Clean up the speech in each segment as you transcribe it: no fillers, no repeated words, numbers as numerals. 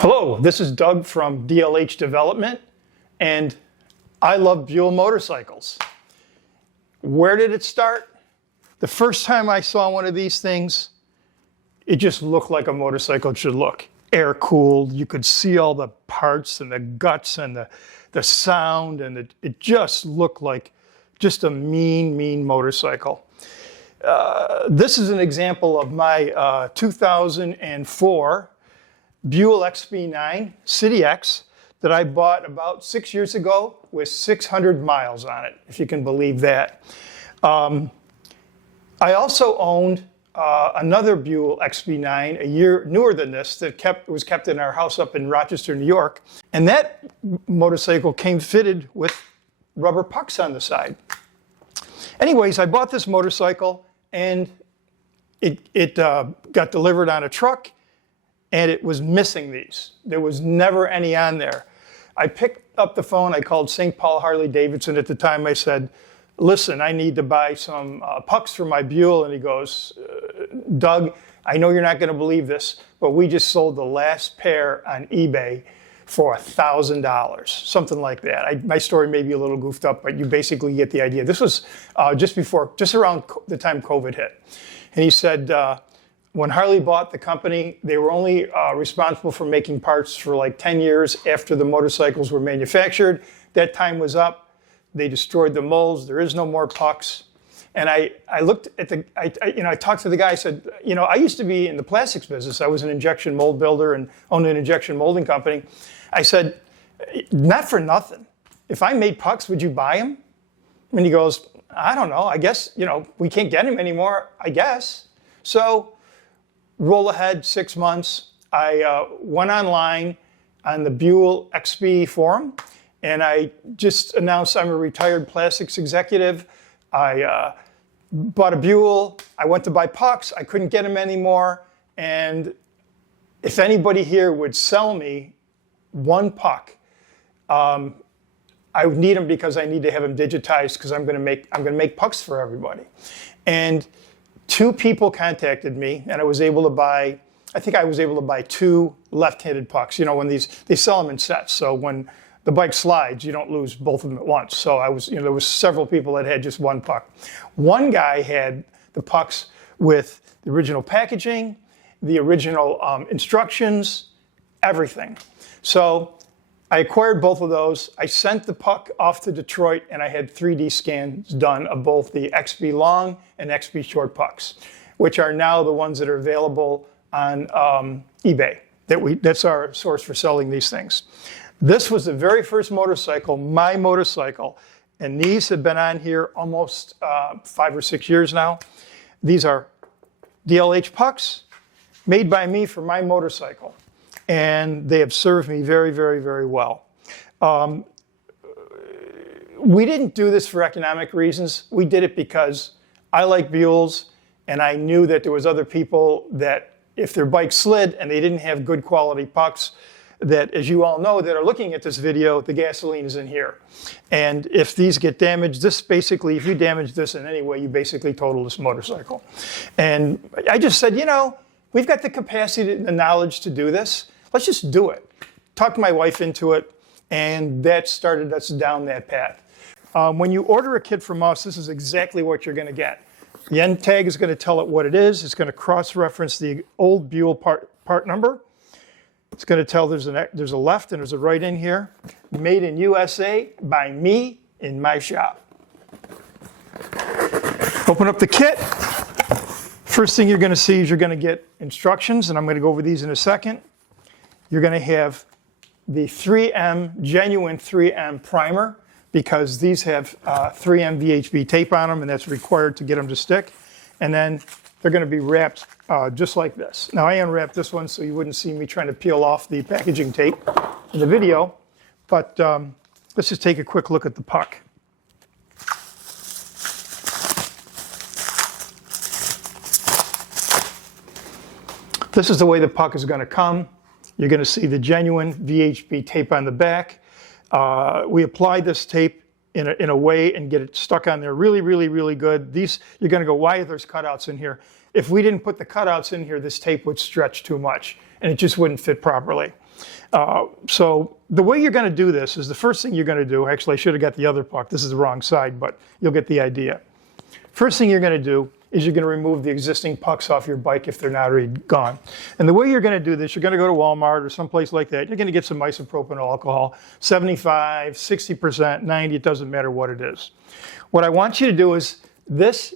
Hello, this is Doug from DLH Development, and I love Buell motorcycles. Where did it start? The first time I saw one of these things, it just looked like a motorcycle should look. Air-cooled, you could see all the parts and the guts and the sound, and it just looked like just a mean motorcycle. This is an example of my 2004 Buell XB9 City X that I bought about 6 years ago with 600 miles on it, if you can believe that. I also owned another Buell XB9 a year newer than this that was kept in our house up in Rochester, New York. And that motorcycle came fitted with rubber pucks on the side. Anyways, I bought this motorcycle and it got delivered on a truck, and it was missing these. There was never any on there. I picked up the phone, I called St. Paul Harley Davidson at the time. I said, listen, I need to buy some pucks for my Buell. And he goes, Doug, I know you're not gonna believe this, but we just sold the last pair on eBay for $1,000, something like that. My story may be a little goofed up, but you basically get the idea. This was just around the time COVID hit. And he said, when Harley bought the company, they were only responsible for making parts for like 10 years after the motorcycles were manufactured. That time was up. They destroyed the molds. There is no more pucks. And I looked at I talked to the guy. I said, I used to be in the plastics business. I was an injection mold builder and owned an injection molding company. I said, not for nothing. If I made pucks, would you buy them? And he goes, I don't know. I guess, we can't get them anymore, I guess. So roll ahead 6 months. I went online on the Buell XB forum, and I just announced I'm a retired plastics executive. I bought a Buell. I went to buy pucks. I couldn't get them anymore. And if anybody here would sell me one puck, I would need them because I need to have them digitized because I'm going to make pucks for everybody. And 2 people contacted me, and I was able to buy, I think I was able to buy 2 left-handed pucks. When they sell them in sets, so when the bike slides, you don't lose both of them at once. So there was several people that had just one puck. One guy had the pucks with the original packaging, the original instructions, everything. So I acquired both of those. I sent the puck off to Detroit, and I had 3D scans done of both the XB long and XB short pucks, which are now the ones that are available on eBay. That's our source for selling these things. This was the very first motorcycle, my motorcycle, and these have been on here almost 5 or 6 years now. These are DLH pucks made by me for my motorcycle, and they have served me very well. We didn't do this for economic reasons. We did it because I like Buells, and I knew that there was other people that if their bike slid and they didn't have good quality pucks, that, as you all know that are looking at this video, the gasoline is in here. And if these get damaged, if you damage this in any way, you basically total this motorcycle. And I just said, we've got the capacity and the knowledge to do this. Let's just do it. Talked my wife into it, and that started us down that path. When you order a kit from us, this is exactly what you're going to get. The end tag is going to tell it what it is. It's going to cross-reference the old Buell part number. It's going to tell there's a left and there's a right in here. Made in USA by me in my shop. Open up the kit. First thing you're going to see is you're going to get instructions, and I'm going to go over these in a second. You're going to have the 3M, genuine 3M primer, because these have 3M VHB tape on them, and that's required to get them to stick. And then they're going to be wrapped just like this. Now, I unwrapped this one so you wouldn't see me trying to peel off the packaging tape in the video, but let's just take a quick look at the puck. This is the way the puck is going to come. You're going to see the genuine VHB tape on the back. We apply this tape in a way and get it stuck on there really good. You're going to go, why are there cutouts in here? If we didn't put the cutouts in here, this tape would stretch too much and it just wouldn't fit properly. So the way you're going to do this is the first thing you're going to do, actually I should have got the other puck, this is the wrong side, but you'll get the idea. First thing you're going to do is you're going to remove the existing pucks off your bike if they're not already gone. And the way you're going to do this, you're going to go to Walmart or someplace like that. You're going to get some isopropyl alcohol, 75, 60%, 90, it doesn't matter what it is. What I want you to do is, this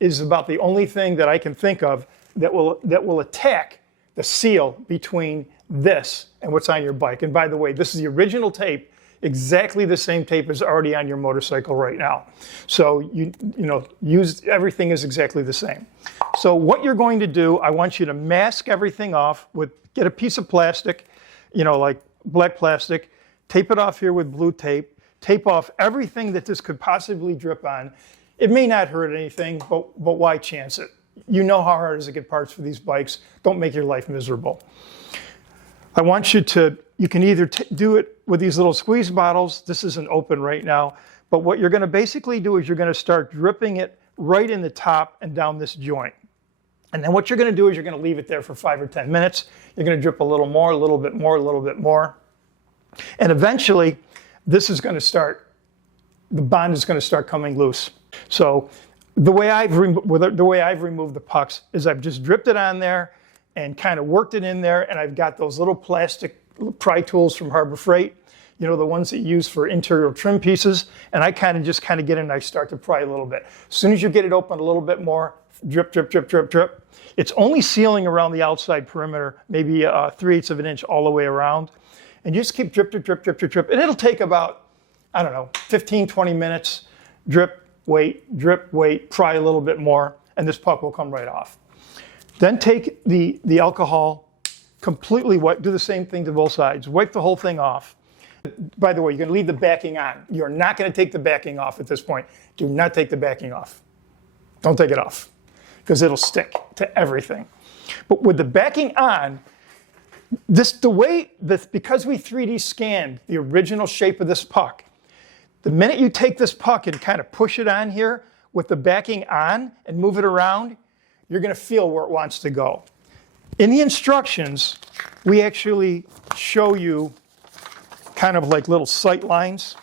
is about the only thing that I can think of that will attack the seal between this and what's on your bike. And by the way, this is the original tape, exactly the same tape is already on your motorcycle right now. So everything is exactly the same. So what you're going to do, I want you to mask everything off get a piece of plastic, like black plastic, tape it off here with blue tape, tape off everything that this could possibly drip on. It may not hurt anything, but why chance it? You know how hard it is to get parts for these bikes. Don't make your life miserable. I want you can either do it with these little squeeze bottles. This isn't open right now, but what you're going to basically do is you're going to start dripping it right in the top and down this joint. And then what you're going to do is you're going to leave it there for 5 or 10 minutes. You're going to drip a little more, a little bit more, a little bit more. And eventually, this is going to start, the bond is going to start coming loose. So the way I've removed the pucks is I've just dripped it on there and kind of worked it in there, and I've got those little plastic pry tools from Harbor Freight, the ones that you use for interior trim pieces, and I kind of get in and I start to pry a little bit. As soon as you get it open a little bit more, drip, drip, drip, drip, drip. It's only sealing around the outside perimeter, maybe 3/8 of an inch all the way around, and you just keep drip, drip, drip, drip, drip, drip, and it'll take about, 15, 20 minutes, drip, wait, pry a little bit more, and this puck will come right off. Then take the alcohol, completely wipe, do the same thing to both sides, wipe the whole thing off. By the way, you're going to leave the backing on. You're not going to take the backing off at this point. Do not take the backing off. Don't take it off, because it'll stick to everything. But with the backing on, because we 3D scanned the original shape of this puck, the minute you take this puck and kind of push it on here with the backing on and move it around, you're going to feel where it wants to go. In the instructions, we actually show you kind of like little sight lines.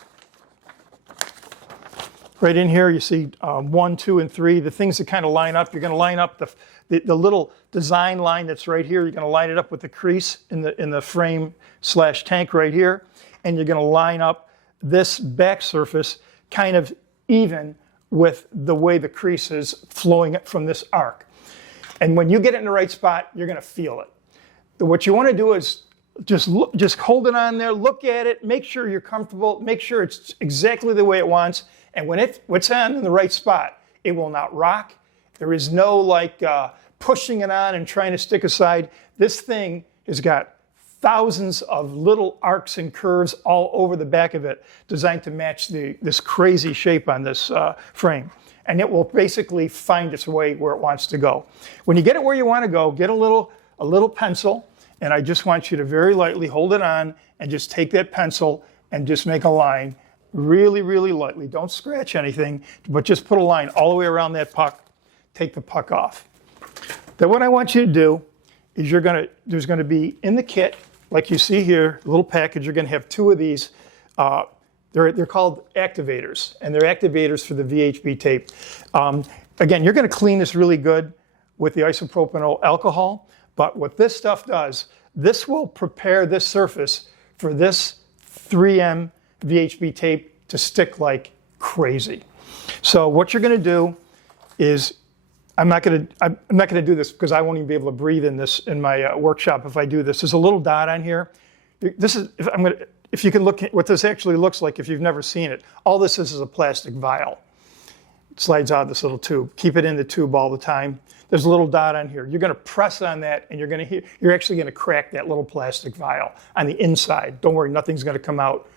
Right in here, you see 1, 2, and 3, the things that kind of line up. You're going to line up the little design line that's right here. You're going to line it up with the crease in the frame/tank right here, and you're going to line up this back surface kind of even with the way the crease is flowing from this arc. And when you get it in the right spot, you're going to feel it. What you want to do is just hold it on there, look at it, make sure you're comfortable, make sure it's exactly the way it wants. And when it's on in the right spot, it will not rock. There is no pushing it on and trying to stick aside. This thing has got thousands of little arcs and curves all over the back of it, designed to match this crazy shape on this frame. And it will basically find its way where it wants to go. When you get it where you want to go, get a little pencil, and I just want you to very lightly hold it on and just take that pencil and just make a line really, really lightly. Don't scratch anything, but just put a line all the way around that puck. Take the puck off. Then what I want you to do is there's going to be in the kit, like you see here, a little package, you're going to have 2 of these. They're called activators, and they're activators for the VHB tape. Again, you're going to clean this really good with the isopropyl alcohol, but what this stuff does, this will prepare this surface for this 3M VHB tape to stick like crazy. So what you're going to do is, I'm not going to do this because I won't even be able to breathe in my workshop if I do this. There's a little dot on here. This is, if you can look at what this actually looks like if you've never seen it. All this is a plastic vial. It slides out of this little tube. Keep it in the tube all the time. There's a little dot on here. You're going to press on that, and you're actually going to crack that little plastic vial on the inside. Don't worry, nothing's going to come out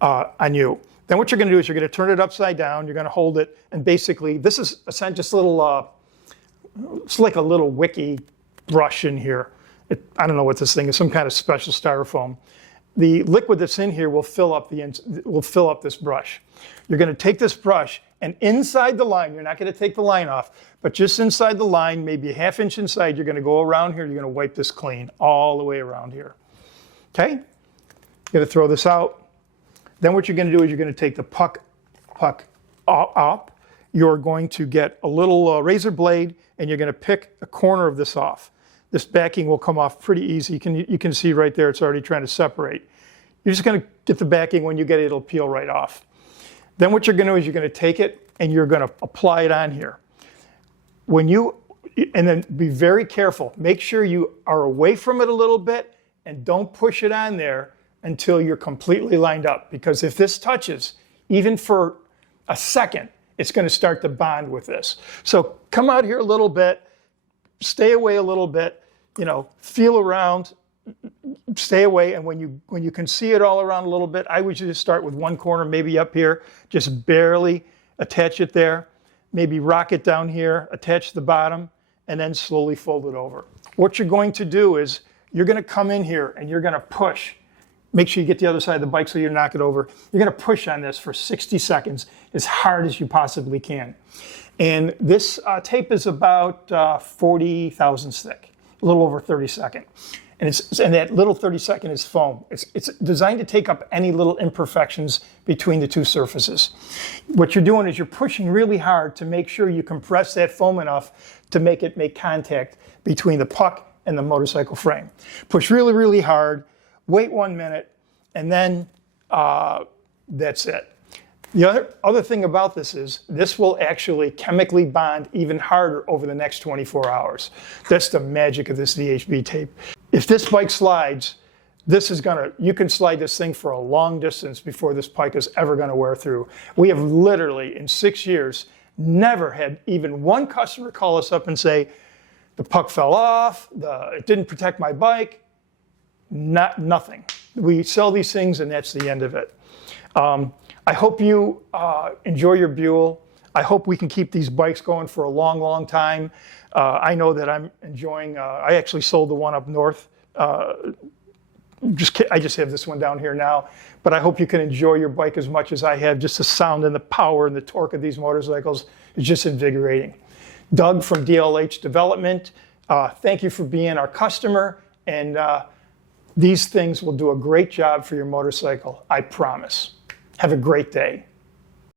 on you. Then what you're going to do is you're going to turn it upside down. You're going to hold it, and basically, this is just a little. It's like a little wiki brush in here. I don't know what this thing is. Some kind of special styrofoam. The liquid that's in here will fill up this brush. You're going to take this brush, and inside the line, you're not going to take the line off, but just inside the line, maybe a 1/2 inch inside, you're going to go around here. You're going to wipe this clean all the way around here. Okay? You're going to throw this out. Then what you're going to do is you're going to take the puck up. You're going to get a little razor blade, and you're going to pick a corner of this off. This backing will come off pretty easy. You can see right there it's already trying to separate. You're just going to get the backing. When you get it, it'll peel right off. Then what you're going to do is you're going to take it and you're going to apply it on here. And then be very careful. Make sure you are away from it a little bit and don't push it on there until you're completely lined up. Because if this touches, even for a second, it's going to start to bond with this. So come out here a little bit, stay away a little bit, feel around, stay away. And when you can see it all around a little bit, I would just start with one corner, maybe up here, just barely attach it there, maybe rock it down here, attach the bottom, and then slowly fold it over. What you're going to do is you're going to come in here and you're going to push. Make sure you get the other side of the bike so you knock it over. You're going to push on this for 60 seconds as hard as you possibly can. And this tape is about 40 thousandths thick, a little over 32nd. And that little 32nd is foam. It's designed to take up any little imperfections between the two surfaces. What you're doing is you're pushing really hard to make sure you compress that foam enough to make it make contact between the puck and the motorcycle frame. Push really, really hard, wait 1 minute, and then that's it. The other thing about this is this will actually chemically bond even harder over the next 24 hours. That's the magic of this VHB tape. If this bike slides, you can slide this thing for a long distance before this bike is ever going to wear through. We have literally, in 6 years, never had even one customer call us up and say, the puck fell off, it didn't protect my bike. Nothing. We sell these things and that's the end of it. I hope you enjoy your Buell. I hope we can keep these bikes going for a long, long time. I know that I'm enjoying, I actually sold the one up north. I just have this one down here now. But I hope you can enjoy your bike as much as I have. Just the sound and the power and the torque of these motorcycles is just invigorating. Doug from DLH Development, thank you for being our customer. And these things will do a great job for your motorcycle, I promise. Have a great day.